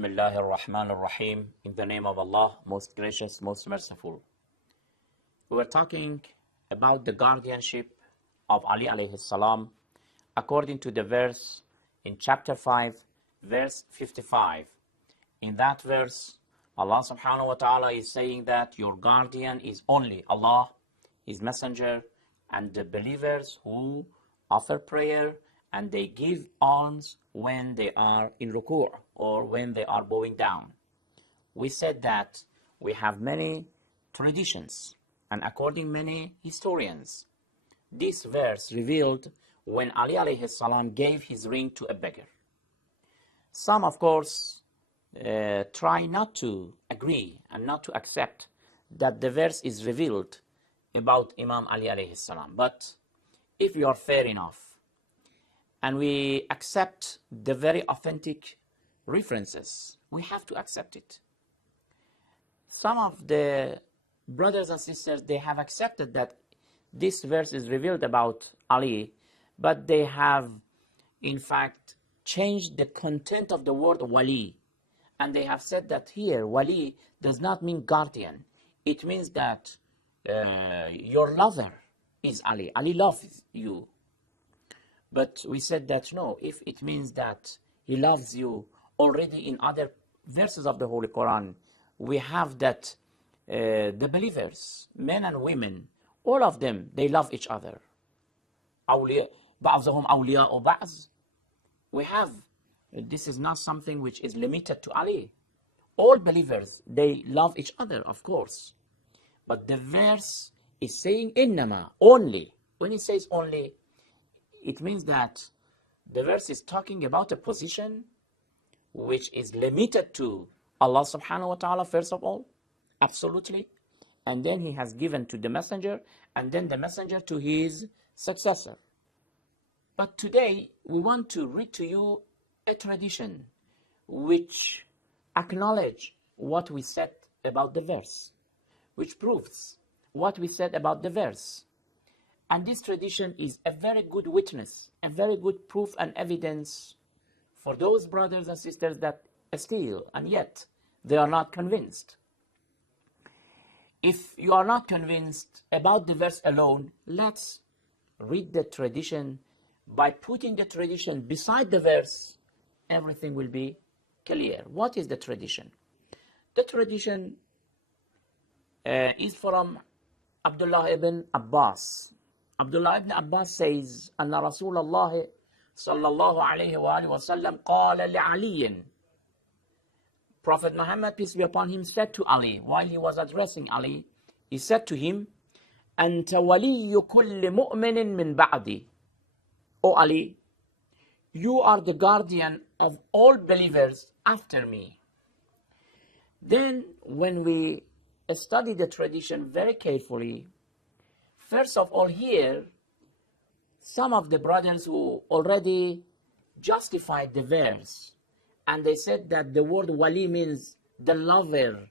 Bismillahir Rahmanir Rahim. In the name of Allah, most gracious, most merciful. We were talking about the guardianship of Ali alayhi salam according to the verse in chapter 5, verse 55. In that verse, Allah subhanahu wa ta'ala is saying that your guardian is only Allah, His messenger, and the believers who offer prayer and they give alms when they are in ruku' or when they are bowing down. We said that we have many traditions, and according many historians, this verse revealed when Ali alayhi salam gave his ring to a beggar. Some, of course, try not to agree and not to accept that the verse is revealed about Imam Ali alayhi salam. But if you are fair enough, and we accept the very authentic references, we have to accept it. Some of the brothers and sisters, they have accepted that this verse is revealed about Ali, but they have, in fact, changed the content of the word wali. And they have said that here, wali does not mean guardian. It means that your lover is Ali. Ali loves you. But we said that no, if it means that he loves you, already in other verses of the Holy Quran, we have that the believers, men and women, all of them, they love each other. بَعْضُهُمْ أَوْلِيَاءُ بَعْضٍ. We have, this is not something which is limited to Ali. All believers, they love each other, of course. But the verse is saying إِنَّمَا, only. When it says only, it means that the verse is talking about a position which is limited to Allah subhanahu wa ta'ala, first of all, absolutely. And then he has given to the messenger, and then the messenger to his successor. But today, we want to read to you a tradition which acknowledges what we said about the verse, which proves what we said about the verse. And this tradition is a very good witness, a very good proof and evidence for those brothers and sisters that still and yet they are not convinced. If you are not convinced about the verse alone, let's read the tradition. By putting the tradition beside the verse, everything will be clear. What is the tradition? The tradition is from Abdullah ibn Abbas. Abdullah ibn Abbas says, أن رسول الله صلى الله عليه وآله وسلم قال لعلي. Prophet Muhammad, peace be upon him, said to Ali, while he was addressing Ali, he said to him, أنت ولي كل مؤمن من بعدي. O Ali, you are the guardian of all believers after me. Then, when we study the tradition very carefully, first of all, here, some of the brothers who already justified the verse, and they said that the word wali means the lover.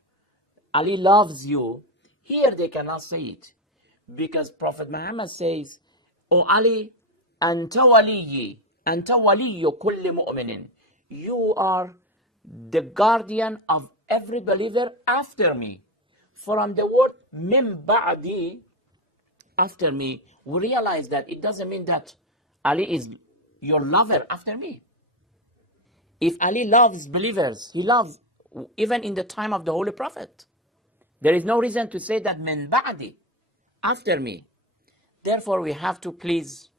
Ali loves you. Here they cannot say it, because Prophet Muhammad says, O Ali, anta waliyyi, anta waliyyu kulli mu'minin. You are the guardian of every believer after me. From the word min ba'di, after me, we realize that it doesn't mean that Ali is your lover after me. If Ali loves believers, he loves even in the time of the Holy Prophet. There is no reason to say that min ba'di, after me. Therefore, we have to please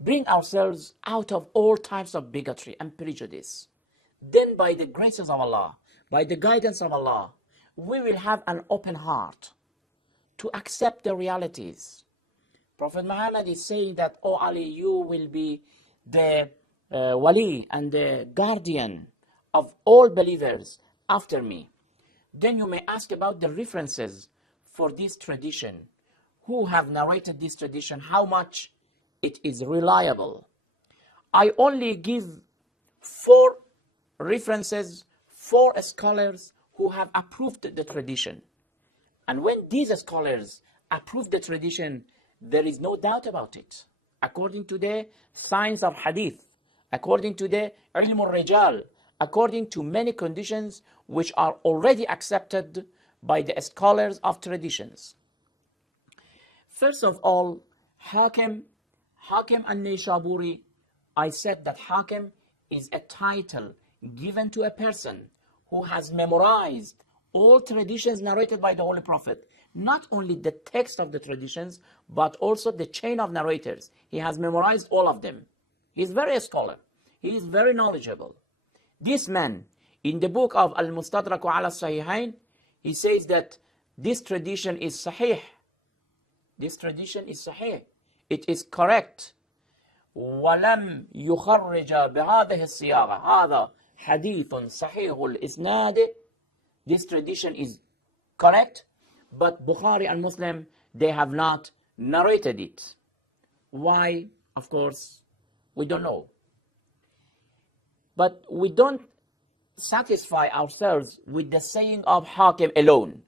bring ourselves out of all types of bigotry and prejudice. Then by the graces of Allah, by the guidance of Allah, we will have an open heart to accept the realities. Prophet Muhammad is saying that, O Ali, you will be the wali and the guardian of all believers after me. Then you may ask about the references for this tradition. Who have narrated this tradition? How much it is reliable? I only give 4 references, 4 scholars who have approved the tradition. And when these scholars approve the tradition, there is no doubt about it. According to the science of hadith, according to the ilm al-rijal, according to many conditions which are already accepted by the scholars of traditions. First of all, Hakim al-Naysaburi, I said that Hakim is a title given to a person who has memorized all traditions narrated by the Holy Prophet. Not only the text of the traditions, but also the chain of narrators. He has memorized all of them. He is very a scholar. He is very knowledgeable. This man, in the book of Al-Mustadrak ala Sahihain, he says that this tradition is sahih. This tradition is sahih. It is correct. وَلَمْ يُخَرِّجَ بِهَذِهِ الصِّيَاغَةِ هَذَا حَدِيثٌ صَحِيحُ الْإِسْنَادِ. This tradition is correct, but Bukhari and Muslim, they have not narrated it. Why? Of course, we don't know. But we don't satisfy ourselves with the saying of Hakim alone.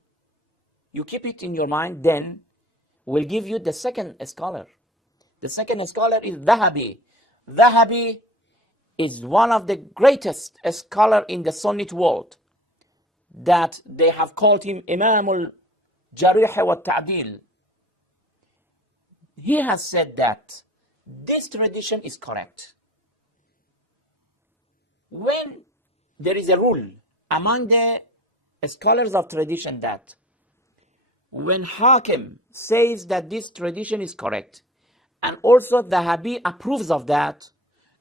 You keep it in your mind, then we'll give you the second scholar. The second scholar is Dhahabi. Dhahabi is one of the greatest scholars in the Sunnite world, that they have called him Imam al-Jarih wa Ta'dil. He has said that this tradition is correct. When there is a rule among the scholars of tradition that when Hakim says that this tradition is correct, and also Dhahabi approves of that,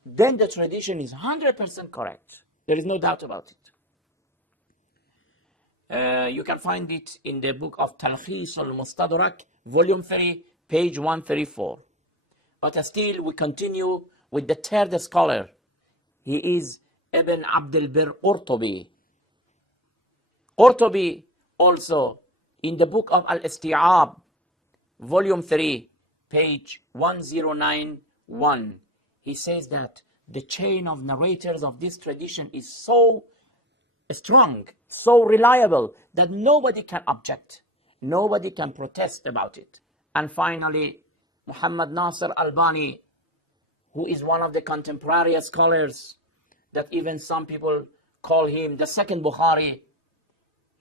then the tradition is 100% correct. There is no doubt about it. You can find it in the book of Talkhis al-Mustadrak, volume 3, page 134. But still, we continue with the third scholar. He is Ibn Abdul Bir Qurtubi. Qurtubi also in the book of Al-Isti'ab, volume 3, page 1091, he says that the chain of narrators of this tradition is so strong, so reliable, that nobody can object, nobody can protest about it. And finally, Muhammad Nasir Albani, who is one of the contemporary scholars, that even some people call him the second Bukhari.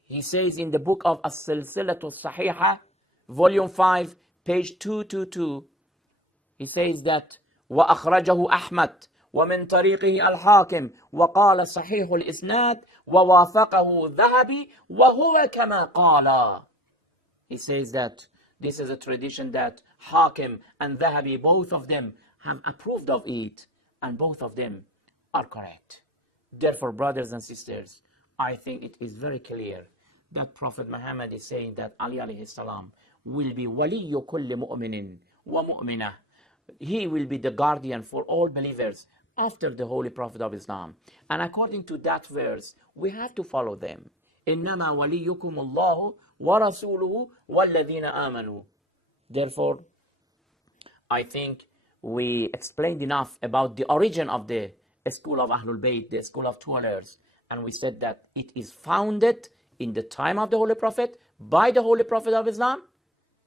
He says in the book of As-Silsilatu Sahiha, volume 5, page 222, he says that وأخرجه أحمد ومن طريقه الحاكم وقال صحيح الإسناد ووافقه ذهبي وهو كما قال. He says that this is a tradition that Hakim and Dhahabi, both of them, have approved of it, and both of them are correct. Therefore, brothers and sisters, I think it is very clear that Prophet Muhammad is saying that Ali alayhi salam will be waliyu kulli mu'minin wa mu'minah. He will be the guardian for all believers after the Holy Prophet of Islam. And according to that verse, we have to follow them. إِنَّمَا وَلِيُّكُمُ اللَّهُ وَرَسُولُهُ وَالَّذِينَ آمَنُوا. Therefore, I think we explained enough about the origin of the school of Ahlul Bayt, the school of scholars. And we said that it is founded in the time of the Holy Prophet, by the Holy Prophet of Islam,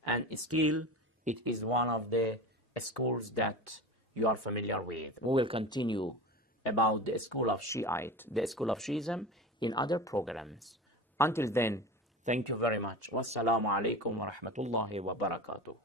and still it is one of the schools that you are familiar with. We will continue about the school of Shiite, the school of Shiism, in other programs. Until then, thank you very much. Wassalamu alaikum wa rahmatullahi wa barakatuh.